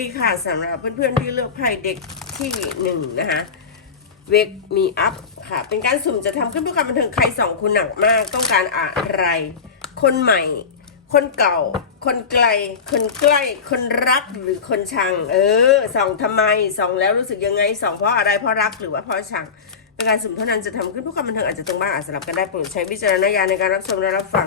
ดีค่ะสำหรับเพื่อนๆที่เลือกไพ่เด็กที่หนึ่งนะคะเวกมีอัพค่ะ เป็นการสุ่มจะทำขึ้นเพื่อการบันเทิงใครสองคุณหนักมากต้องการอะไร คนใหม่ คนเก่า คนไกล คนใกล้ คนรักหรือคนชัง เออส่องทำไมส่องแล้วรู้สึกยังไงส่องเพราะอะไรเพราะรักหรือว่าเพราะชังเป็นการสุ่มเท่านั้นจะทำขึ้นเพื่อความบันเทิงอาจจะตรงบ้างอาจสลับกันได้โปรดใช้วิจารณญาณในการรับชมและรับฟัง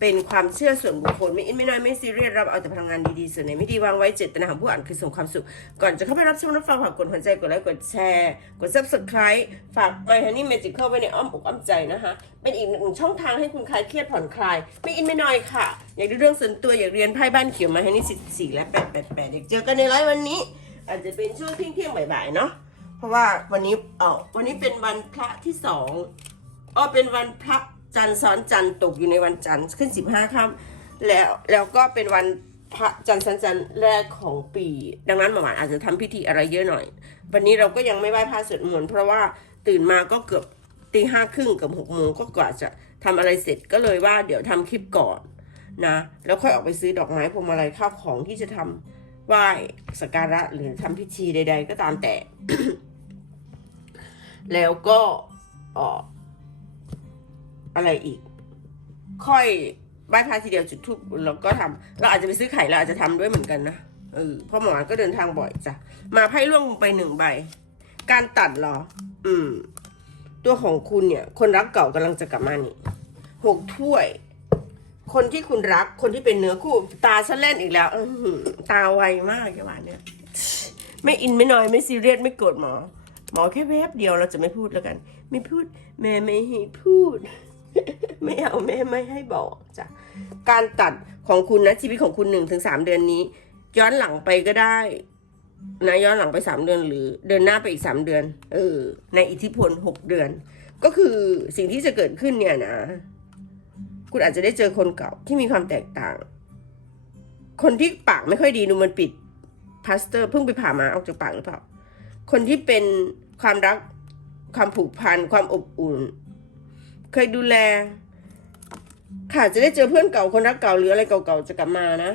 เป็นความเชื่อส่วนบุคคลไม่อินไม่น้อยไม่ซีเรียสรับเอาแต่พลังงานดีๆส่วนไหนไม่ดีวางไว้เจตนาของผู้อ่านคือส่งความสุข ก่อนจะเข้าไปรับชมรับฟังฝากกดหัวใจกดไลค์กดแชร์กด subscribe ฝาก My Honey Magic เข้าไว้ในอ้อมอกอ้อมใจนะคะเป็นอีกหนึ่งช่องทางให้คุณคลายเครียดผ่อนคลาย ไม่อินไม่น้อยค่ะ อยากดูเรื่องส่วนตัวอยากเรียนไพ่บ้านเขียวมาให้นี่สิสี่และแปดแปดแปดอยากเจอกันในไลฟ์วันนี้ อาจจะเป็นช่วงเที่ยงเที่ยงบ่ายๆเนาะเพราะว่าวันนี้เออวันนี้เป็นวันพระที่สองอ๋อเป็นวันพระ จันทร์ซ้อนจันทร์ตกอยู่ในวันจันทร์ขึ้นสิบห้าค่ำแล้วแล้วก็เป็นวันพระจันทร์ซ้อนจันทร์แรกของปี ดังนั้นหมาหวานอาจจะทำพิธีอะไรเยอะหน่อย วันนี้เราก็ยังไม่ไหว้พระสวดมนต์เพราะว่าตื่นมาก็เกือบตีห้าครึ่งกับหกโมงก็กว่าจะทำอะไรเสร็จก็เลยว่าเดี๋ยวทำคลิปก่อนนะแล้วค่อยออกไปซื้อดอกไม้พวงมาลัยข้าวของที่จะทำไหว้สักการะหรือทำพิธีใด ๆ ก็ตามแต่ แล้วก็อ่อ อะไรอีก ค่อยไหว้พระทีเดียวจุดทูปแล้วก็ทำเราอาจจะไปซื้อไข่เราอาจจะทำด้วยเหมือนกันนะเออพราะหมอก็เดินทางบ่อยจ้ะมาไพ่ล่วงไปหนึ่งใบ การตัดเหรอ อืม ตัวของคุณเนี่ย คนรักเก่ากำลังจะกลับมานี่หกถ้วย คนที่คุณรัก คนที่เป็นเนื้อคู่ ตาฉันเล่นอีกแล้วอื้อหือตาไวมากจังหวะเนี้ยไม่อินไม่น้อยไม่ซีเรียสไม่โกรธหมอ หมอแค่แวบเดียวเราจะไม่พูดแล้วกัน ไม่พูด แม่ไม่ให้พูด ไม่เอาแม่ไม่ให้บอกจ้ะการตัดของคุณนะชีวิตของคุณหนึ่งถึงสามเดือนนี้ ย้อนหลังไปก็ได้นะย้อนหลังไปสามเดือนหรือเดินหน้าไปอีกสามเดือนเออในอิทธิพลหกเดือน ก็คือสิ่งที่จะเกิดขึ้นเนี่ยนะ คุณอาจจะได้เจอคนเก่าที่มีความแตกต่าง คนที่ปากไม่ค่อยดีดูมันปิดพลาสเตอร์เพิ่งไปผ่ามาออกจากปากหรือเปล่า คนที่เป็นความรักความผูกพันความอบอุ่น เคยดูแล ค่ะจะได้เจอเพื่อนเก่าคนรักเก่าหรืออะไรเก่าๆจะกลับมานะ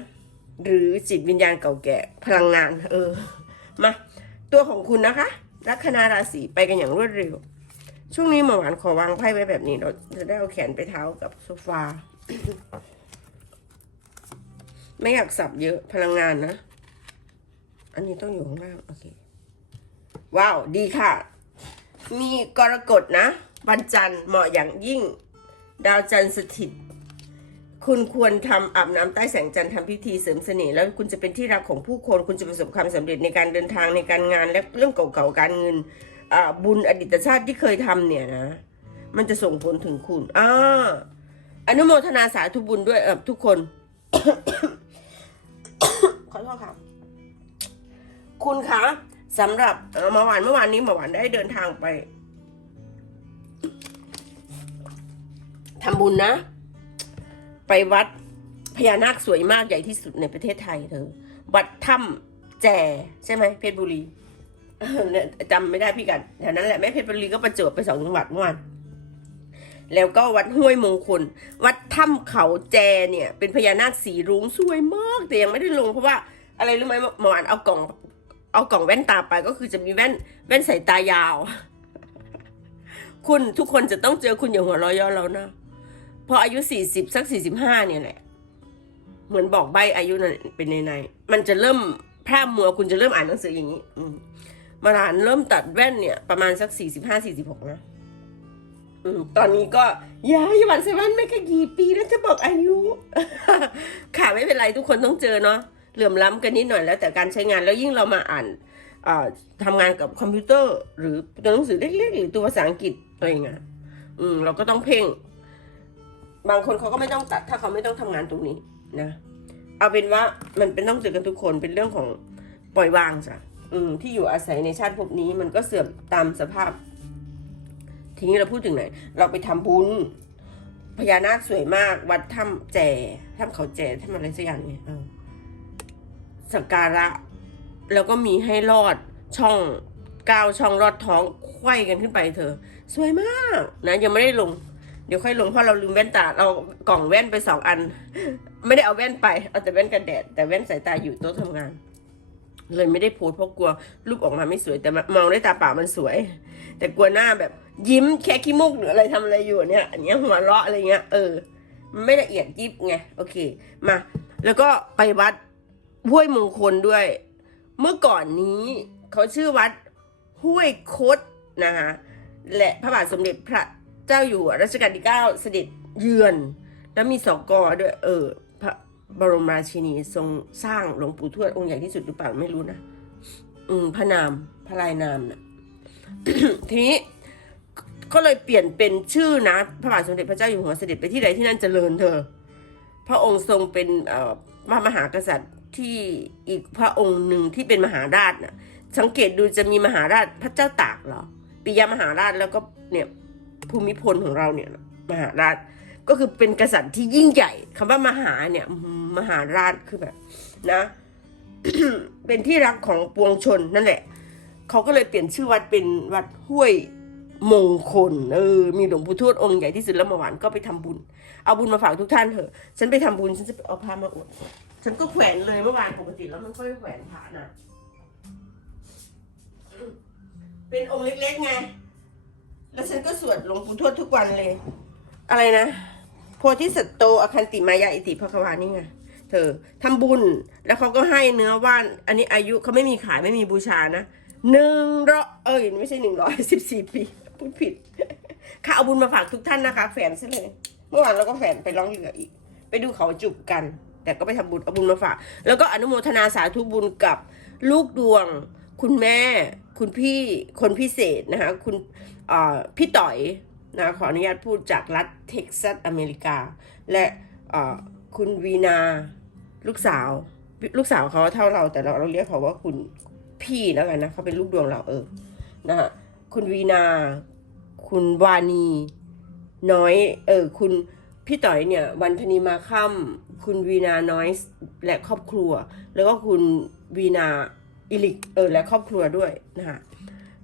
หรือจิตวิญญาณเก่าแก่พลังงาน เออ มา ตัวของคุณนะคะลัคนาราศีไปกันอย่างรวดเร็ว ช่วงนี้หมอหวานขอวางไพ่ไว้แบบนี้เราจะได้เอาแขนไปเท้ากับโซฟา ไม่อยากสับเยอะพลังงานนะ อันนี้ต้องอยู่ข้างล่างโอเค ว้าว ดีค่ะ มีกรกฎนะ วันจันทร์เหมาะอย่างยิ่ง ดาวจันทร์สถิต คุณควรทำอาบน้ำใต้แสงจันทร์ทำพิธีเสริมเสน่ห์แล้วคุณจะเป็นที่รักของผู้คน คุณจะประสบความสำเร็จในการเดินทางในการงานและเรื่องเก่าๆการเงินบุญอดีตชาติที่เคยทำเนี่ยนะ มันจะส่งผลถึงคุณอ่าอนุโมทนาสาธุบุญด้วยเออทุกคน ขอโทษค่ะ คุณคะสำหรับเมื่อวานเมื่อวานนี้เมื่อวานได้เดินทางไป ทำบุญนะ ไปวัดพญานาคสวยมากใหญ่ที่สุดในประเทศไทยเธอ วัดถ้ำแจใช่ไหมเพชรบุรีจำไม่ได้พี่กันแถวนั้นแหละแม่เพชรบุรีก็ประจวบไปสองจังหวัดเมื่อวานแล้วก็วัดห้วยมงคล วัดถ้ำเขาแจเนี่ย เป็นพญานาคสีรุ้งสวยมาก แต่ยังไม่ได้ลงเพราะว่าอะไรรู้ไหมเมื่อวานเอากล่อง เอากล่องแว่นตาไปก็คือจะมีแว่นแว่นสายตายาว คุณทุกคนจะต้องเจอคุณอย่างหัวเร้อยย่อเรานะ พออายุสี่สิบสักสี่สิบห้าเนี่ยแหละ เหมือนบอกใบอายุนั่นเป็นในในมันจะเริ่มพร่ามัวคุณจะเริ่มอ่านหนังสืออย่างนี้ อืมาหลานเริ่มตัดแว่นเนี่ย ประมาณสักสี่สิบห้าสี่สิบหกนะตอนนี้ก็ยายวันเซเว่นไม่ก็กี่ปีแล้วจะบอกอายุ ค่ะไม่เป็นไรทุกคนต้องเจอเนาะเหลื่อมล้ำกันนิดหน่อยแล้วแต่การใช้งานแล้วยิ่งเรามาอ่านอ่าทำงานกับคอมพิวเตอร์ หรือตัวหนังสือเล็กๆหรือตัวภาษาอังกฤษอะไรอย่างเงี้ยอืมเราก็ต้องเพ่ง บางคนเขาก็ไม่ต้องตัด ถ้าเขาไม่ต้องทำงานตรงนี้นะ เอาเป็นว่ามันเป็นต้องเจอกันทุกคนเป็นเรื่องของปล่อยวางจ้ะอืมที่อยู่อาศัยในชาติภพนี้มันก็เสื่อมตามสภาพ ทีนี้เราพูดถึงไหน เราไปทำบุญพญานาคสวยมาก วัดถ้ำแจ่ถ้ำเขาแจ่ถ้ำอะไรสักอย่างเนี่ยสักการะ แล้วก็มีให้รอดช่องก้าวช่องรอดท้องไขว้กันขึ้นไปเธอ สวยมาก นะยังไม่ได้ลง เดี๋ยวค่อยลงเพราะเราลืมแว่นตาเรากล่องแว่นไปสองอัน ไม่ได้เอาแว่นไป เอาแต่แว่นกันแดด แต่แว่นสายตาอยู่โต๊ะทำงาน เลยไม่ได้โพสเพราะกลัวรูปออกมาไม่สวยแต่มองด้วยตาเปล่ามันสวย แต่กลัวหน้าแบบ ยิ้มแค่ขี้มุกหรืออะไรทำอะไรอยู่เนี่ยอันเนี้ยหัวเราะอะไรเงี้ยเออไม่ละเอียดยิบไงโอเค มา แล้วก็ไปวัดห้วยมงคลด้วย เมื่อก่อนนี้เขาชื่อวัดห้วยคดนะคะและพระบาทสมเด็จพระ เจ้าอยู่รัชกาลที่เก้าเสด็จเยือน แล้วมีสอกอด้วยเออพระบรมราชินีทรงสร้างหลวงปู่ทวดองค์ใหญ่ที่สุดหรือเปล่าไม่รู้นะอืมพระนามพระลายนามนะทีนี้ก็เลยเปลี่ยนเป็นชื่อนะพระบาทสมเด็จพระเจ้าอยู่หัวเสด็จไปที่ใดที่นั่นเจริญเธอ พระองค์ทรงเป็นเอ่อพระมหากษัตริย์ที่อีกพระองค์หนึ่งที่เป็นมหาราชน่ะสังเกตดูจะมีมหาราชพระเจ้าตากเหรอปิยมหาราชแล้วก็เนี่ย ภูมิพลของเราเนี่ยมหาราชก็คือเป็นกษัตริย์ที่ยิ่งใหญ่คำว่ามหาเนี่ยมหาราชคือแบบนะเป็นที่รักของปวงชนนั่นแหละเขาก็เลยเปลี่ยนชื่อวัดเป็นวัดห้วยมงคลเออมีหลวงปู่ทวดองค์ใหญ่ที่สุดแล้วเมื่อวานก็ไปทำบุญ เอาบุญมาฝากทุกท่านเถอะ ฉันไปทำบุญฉันจะเอาพามาอวดฉันก็แขวนเลยเมื่อวานปกติแล้วมันค่อยแขวนพระนะเป็นองค์เล็กๆไง แล้วฉันก็สวดหลวงปู่ทวดทุกวันเลย อะไรนะ โพธิสัตว์โตอคันติมายาอิติภควานี่ไงเธอทำบุญแล้วเขาก็ให้เนื้อว่าน อันนี้อายุเขาไม่มีขายไม่มีบูชานะหนึ่งร้อยเอ้ยไม่ใช่หนึ่งร้อยสิบสี่ปีพูดผิดค่ะเอาบุญมาฝากทุกท่านนะคะ แฝนซะเลย เมื่อวานเราก็แฝนไปร้องเรืออีก ไปดูเขาจุบกัน แต่ก็ไปทำบุญเอาบุญมาฝาก แล้วก็อนุโมทนาสาธุบุญกับลูกดวง คุณแม่ คุณพี่คนพิเศษนะคะคุณ พี่ต่อยนะขออนุญาตพูดจากรัฐเท็กซัสอเมริกา และคุณวีนาลูกสาว ลูกสาวเขาเท่าเราแต่เราเราเรียกเขาว่าคุณพี่แล้วกันนะเขาเป็นลูกดวงเราเออนะฮะคุณวีนา คุณวานี น้อยเออคุณพี่ต่อยเนี่ยวันธนีมาค่ำคุณวีนาน้อยและครอบครัว แล้วก็คุณวีนาอิลิกเออและครอบครัวด้วยนะคะ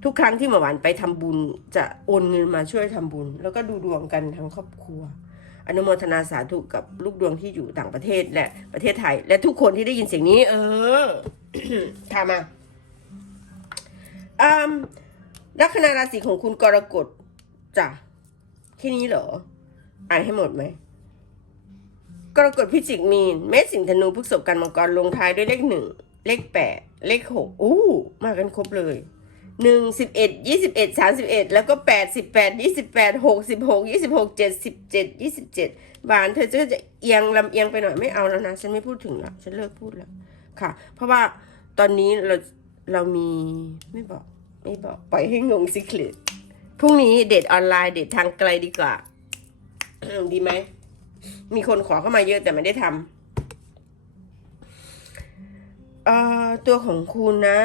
ทุกครั้งที่หมอหวานไปทำบุญ จะโอนเงินมาช่วยทำบุญ แล้วก็ดูดวงกันทั้งครอบครัว อนุโมทนาสาธุกับลูกดวงที่อยู่ต่างประเทศและประเทศไทย และทุกคนที่ได้ยินเสียงนี้ เออทามาอืมลัคนาราศีของคุณกรกฎจ้ะแค่นี้เหรอ อ่านให้หมดไหมกรกฎพิจิกมีนเมษสิงห์ธนูพฤษภกันมังกรลงท้ายด้วยเลขหนึ่งเลขแปดเลขหกอู้มากันครบเลย หนึ่งสิบเอ็ดยี่สิบเอ็ดสามสิบเอ็ดแล้วก็แปดสิบแปดยี่สิบแปดหกสิบหกยี่สิบหกเจ็ดสิบเจ็ดยี่สิบเจ็ดบานเธอจะจะเอียงลำเอียงไปหน่อยไม่เอาแล้วนะฉันไม่พูดถึงแล้วฉันเลิกพูดแล้วค่ะ เพราะว่าตอนนี้เราเรามีไม่บอกไม่บอกปล่อยให้งงสิคลิตพรุ่งนี้เดทออนไลน์เดททางไกลดีกว่าดีไหมมีคนขอเข้ามาเยอะแต่ไม่ได้ทำเอ่อตัวของคุณนะ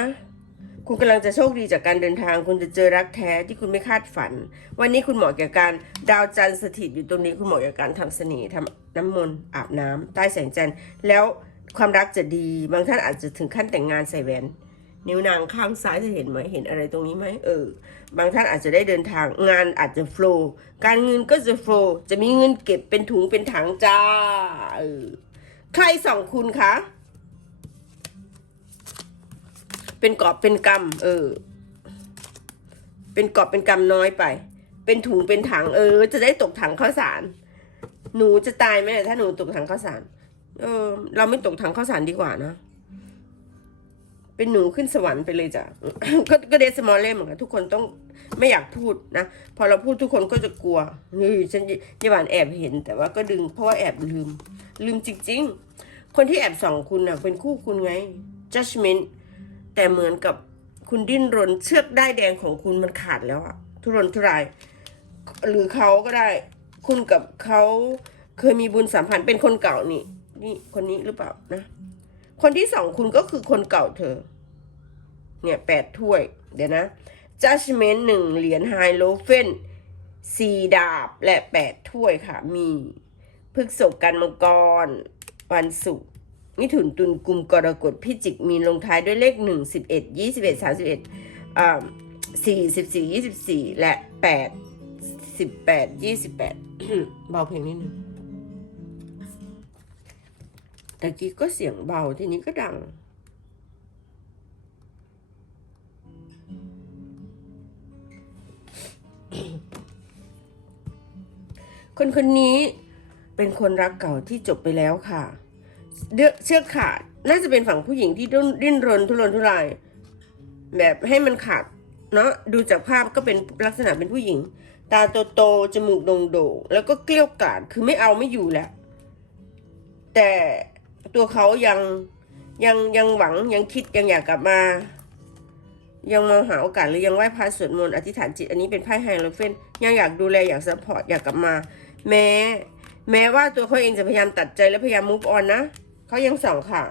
คุณกำลังจะโชคดีจากการเดินทาง คุณจะเจอรักแท้ที่คุณไม่คาดฝัน วันนี้คุณเหมาะแก่การดาวจันทร์สถิตอยู่ตรงนี้คุณเหมาะแก่การทำเสน่ห์ทำน้ำมนต์อาบน้ำใต้แสงจันทร์แล้วความรักจะดี บางท่านอาจจะถึงขั้นแต่งงานใส่แหวนนิ้วนางข้างซ้ายจะเห็นไหมเห็นอะไรตรงนี้ไหมเออบางท่านอาจจะได้เดินทางงานอาจจะโฟล์การเงินก็จะโฟล์จะมีเงินเก็บเป็นถุงเป็นถังจ้าเออใครสองคุณคะ เป็นกรอบเป็นกำเออ เป็นกรอบเป็นกำน้อยไป เป็นถุงเป็นถัง เออ จะได้ตกถังข้าวสาร หนูจะตายไหมถ้าหนูตกถังข้าวสาร เออ เราไม่ตกถังข้าวสารดีกว่านะเป็นหนูขึ้นสวรรค์ไปเลยจ้ะ ก็ก็เดสมอลเล่เหมือนกันทุกคนต้องไม่อยากพูดนะ พอเราพูดทุกคนก็จะกลัวนี่ฉันยี่หวานแอบเห็น แต่ว่าก็ดึงเพราะว่าแอบลืม ลืมจริง ๆ คนที่แอบส่องคุณน่ะ เป็นคู่คุณไง judgment แต่เหมือนกับคุณดิ้นรนเชือกได้แดงของคุณมันขาดแล้วอะทุรนทุราย หรือเขาก็ได้ คุณกับเขาเคยมีบุญสัมพันธ์เป็นคนเก่านี่ นี่คนนี้หรือเปล่านะ คนที่สองคุณก็คือคนเก่าเธอ เนี่ยแปดถ้วย เดี๋ยวนะ judgment หนึ่งเหรียญไฮโลเฟนสี่ดาบและแปดถ้วยค่ะ มีพฤกษบกันมังกร วันศุกร์ มิถุนตุลกุมกรกฎพิจิกมีลงท้ายด้วยเลขหนึ่งสิบเอ็ดยี่สิบเอ็ดสามสิบเอ็ดอ่าสี่สิบสี่ยี่สิบสี่และแปดสิบแปดยี่สิบแปดเบาเพลงนิดนึงตะกี้ก็เสียงเบาทีนี้ก็ดังคนคนนี้เป็นคนรักเก่าที่จบไปแล้วค่ะ เชือกขาด น่าจะเป็นฝั่งผู้หญิงที่ดิ้นดิ้นรนทุรนทุราย แบบให้มันขาดเนาะดูจากภาพก็เป็นลักษณะเป็นผู้หญิง ตาโตๆจมูกโด่งๆแล้วก็เกลี้ยวกล่อมคือไม่เอาไม่อยู่แล้วแต่ตัวเขายังยังยังหวังยังคิดยังอยากกลับมา ยังมองหาโอกาสหรือยังไหว้พระสวดมนต์อธิษฐานจิตอันนี้เป็นไพ่ไฮโลเฟนยังอยากดูแลอยากซัพพอร์ตอยากกลับมา แม้ แม้ว่าตัวเขาเองจะพยายามตัดใจและพยายาม move on นะ เขายังส่องค่ะ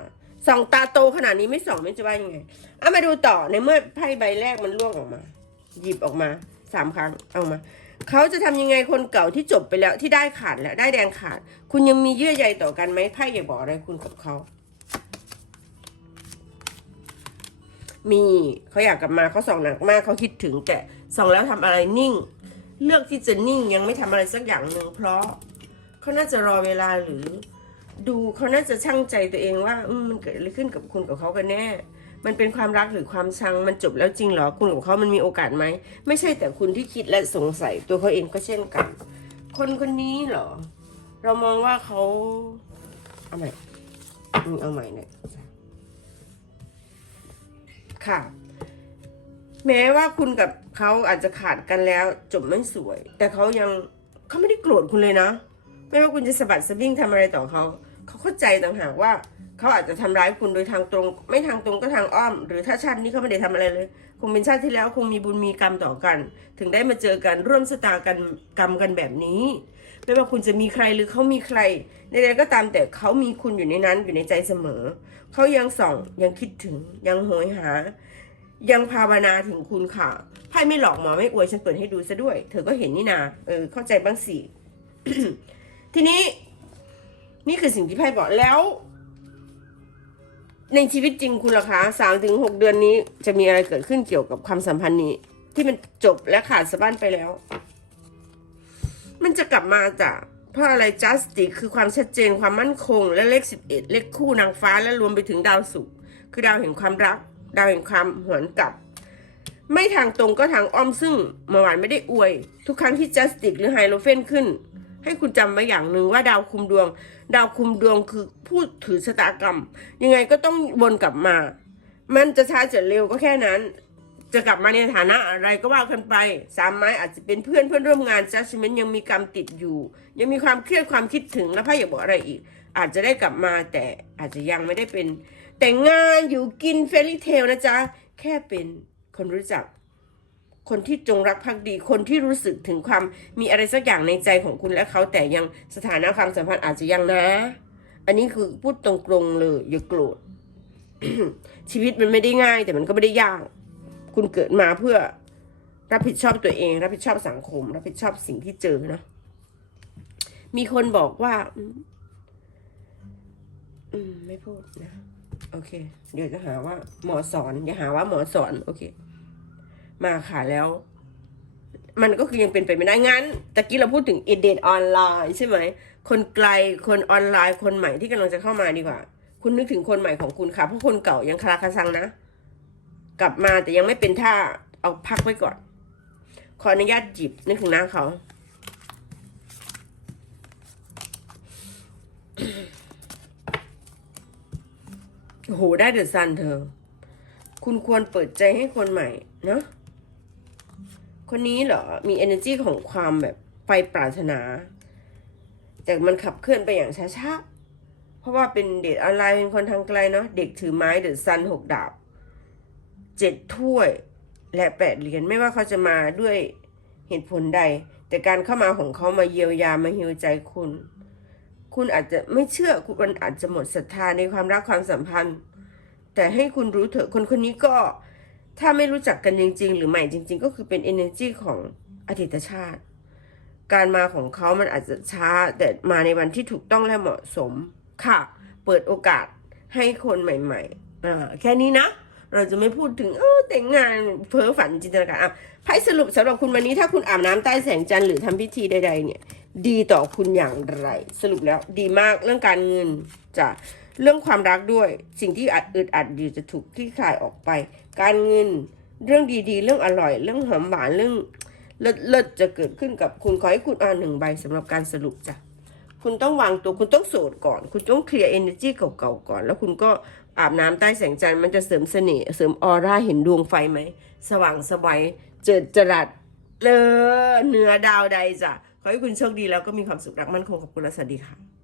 ส่องตาโตขนาดนี้ไม่ส่องไม่จะว่ายังไงเอามาดูต่อในเมื่อไพ่ใบแรกมันล่วงออกมา หยิบออกมาสามครั้งเอามาเขาจะทำยังไงคนเก่าที่จบไปแล้วที่ได้ขาดแล้วได้แดงขาด คุณยังมีเยื่อใยต่อกันไหมไพ่อย่าบอกอะไรคุณกับเขา มีเขาอยากกลับมาเขาส่องหนักมากเขาคิดถึงแต่ส่องแล้วทำอะไรนิ่ง เลือกที่จะนิ่งยังไม่ทำอะไรสักอย่างหนึ่งเพราะเขาน่าจะรอเวลาหรือ ดูเขาน่าจะชั่งใจตัวเองว่ามมันเกิดอะไรขึ้นกับคุณกับเขากันแน่ มันเป็นความรักหรือความชังมันจบแล้วจริงเหรอคุณกับเขามันมีโอกาสไหมไม่ใช่แต่คุณที่คิดและสงสัยตัวเขาเองก็เช่นกัน คนคนนี้เหรอ เรามองว่าเขาเอาใหม่อืมเอาใหม่หน่อยค่ะ แม้ว่าคุณกับเขาอาจจะขาดกันแล้วจบไม่สวย แต่เขายังเขาไม่ได้โกรธคุณเลยนะไม่ว่าคุณจะสะบัดสะบิ้งทำอะไรต่อเขา เขาเข้าใจต่างหากว่าเขาอาจจะทำร้ายคุณโดยทางตรง ไม่ทางตรงก็ทางอ้อม หรือถ้าชาตินี้เขาไม่ได้ทำอะไรเลย คงเป็นชาติที่แล้วคงมีบุญมีกรรมต่อกัน ถึงได้มาเจอกันร่วมสตากันกรรมกันแบบนี้ ไม่ว่าคุณจะมีใครหรือเขามีใครใดๆก็ตามแต่เขามีคุณอยู่ในนั้นอยู่ในใจเสมอ เขายังส่องยังคิดถึงยังโหยหา ยังภาวนาถึงคุณค่ะไพ่ไม่หลอกหมอไม่อวยฉันเปิดให้ดูซะด้วย เธอก็เห็นนี่นาเออเข้าใจบ้างสิทีนี้ นี่คือสิ่งที่ไพ่บอกแล้ว ในชีวิตจริงคุณล่ะคะสามถึงหกเดือนนี้ จะมีอะไรเกิดขึ้นเกี่ยวกับความสัมพันธ์นี้ ที่มันจบและขาดสะบั้นไปแล้ว มันจะกลับมาจากเพราะอะไร justice คือความชัดเจนความมั่นคง และเลขสิบเอ็ดเลขคู่นางฟ้าและรวมไปถึงดาวศุกร์คือดาวแห่งความรัก ดาวแห่งความหวนกลับ ไม่ทางตรงก็ทางอ้อมซึ่งเมื่อวานไม่ได้อวย ทุกครั้งที่ justice หรือไฮโลเฟนขึ้น ให้คุณจำไว้อย่างหนึ่งว่าดาวคุมดวง ดาวคุมดวงคือผู้ถือชะตากรรม ยังไงก็ต้องวนกลับมา มันจะช้าจะเร็วก็แค่นั้น จะกลับมาในฐานะอะไรก็ว่ากันไปสามไม้อาจจะเป็นเพื่อนเพื่อนร่วมงาน judgment ยังมีกรรมติดอยู่ ยังมีความเครียดความคิดถึงและพ่อยากบอกอะไรอีก อาจจะได้กลับมาแต่อาจจะยังไม่ได้เป็น แต่งงานอยู่กินเฟร y เทลนะจ๊ะแค่เป็นคนรู้จัก คนที่จงรักภักดี คนที่รู้สึกถึงความมีอะไรสักอย่างในใจของคุณและเขาแต่ยังสถานะความสัมพันธ์อาจจะยังนะ อันนี้คือพูดตรงๆเลยอย่าโกรธชีวิตมันไม่ได้ง่าย แต่มันก็ไม่ได้ยาก คุณเกิดมาเพื่อรับผิดชอบตัวเอง รับผิดชอบสังคม รับผิดชอบสิ่งที่เจอเนาะมีคนบอกว่า อืมอืมไม่พูดนะ โอเค เดี๋ยวจะหาว่าหมอสอน อย่าหาว่าหมอสอน โอเค มาค่ะแล้ว มันก็คือยังเป็นไปไม่ได้งั้นตะกี้เราพูดถึงอินเดตออนไลน์ใช่ไหมคนไกลคนออนไลน์คนใหม่ที่กำลังจะเข้ามาดีกว่า คุณนึกถึงคนใหม่ของคุณค่ะเพราะคนเก่ายังคาราคาซังนะ กลับมาแต่ยังไม่เป็นท่าเอาพักไว้ก่อน ขออนุญาตจิบนึกถึงน้าเขาโหได้เดือะซันเธอ คุณควรเปิดใจให้คนใหม่เนาะ คนนี้เหรอ มี energy ของความแบบไฟปรารถนา แต่มันขับเคลื่อนไปอย่างช้าๆ เพราะว่าเป็นเด็กออนไลน์เป็นคนทางไกลเนาะ เด็กถือไม้เดอะซันหกดาบเจ็ดถ้วยและแปดเหรียญไม่ว่าเขาจะมาด้วยเหตุผลใด แต่การเข้ามาของเขามาเยียวยามาฮิวใจคุณ คุณอาจจะไม่เชื่อคุณอาจจะหมดศรัทธาในความรักความสัมพันธ์ แต่ให้คุณรู้เถอะคนคนนี้ก็ ถ้าไม่รู้จักกันจริง ๆ หรือใหม่จริง ๆ ก็คือเป็น energy ของอดีตชาติ การมาของเขามันอาจจะช้า แต่มาในวันที่ถูกต้องและเหมาะสมค่ะ เปิดโอกาสให้คนใหม่ๆอ่าแค่นี้นะ เราจะไม่พูดถึงเออแต่งงานเพ้อฝันจินตนาการอะไพ่สรุปสำหรับคุณวันนี้ถ้าคุณอาบน้ำใต้แสงจันทร์หรือทำพิธีใด ๆ เนี่ย ดีต่อคุณอย่างไร สรุปแล้วดีมากเรื่องการเงินจะ เรื่องความรักด้วย สิ่งที่อัดอึดอัดอยู่จะถูกคลี่คลายออกไป การเงิน เรื่องดีๆ เรื่องอร่อย เรื่องหอมหวานเรื่องเลิศจะเกิดขึ้นกับคุณขอให้คุณอ่านหนึ่งใบสำหรับการสรุปจ้ะคุณต้องวางตัวคุณต้องโสดก่อน คุณต้องเคลียร์ energy เก่าๆก่อน แล้วคุณก็อาบน้ำใต้แสงจันทร์มันจะเสริมเสน่ห์เสริมออร่าเห็นดวงไฟไหมสว่างสวัยเจิดจรัสเลอเนื้อดาวใดจ้ะขอให้คุณโชคดีแล้วก็มีความสุขรักมั่นคงขอบคุณและสวัสดีค่ะ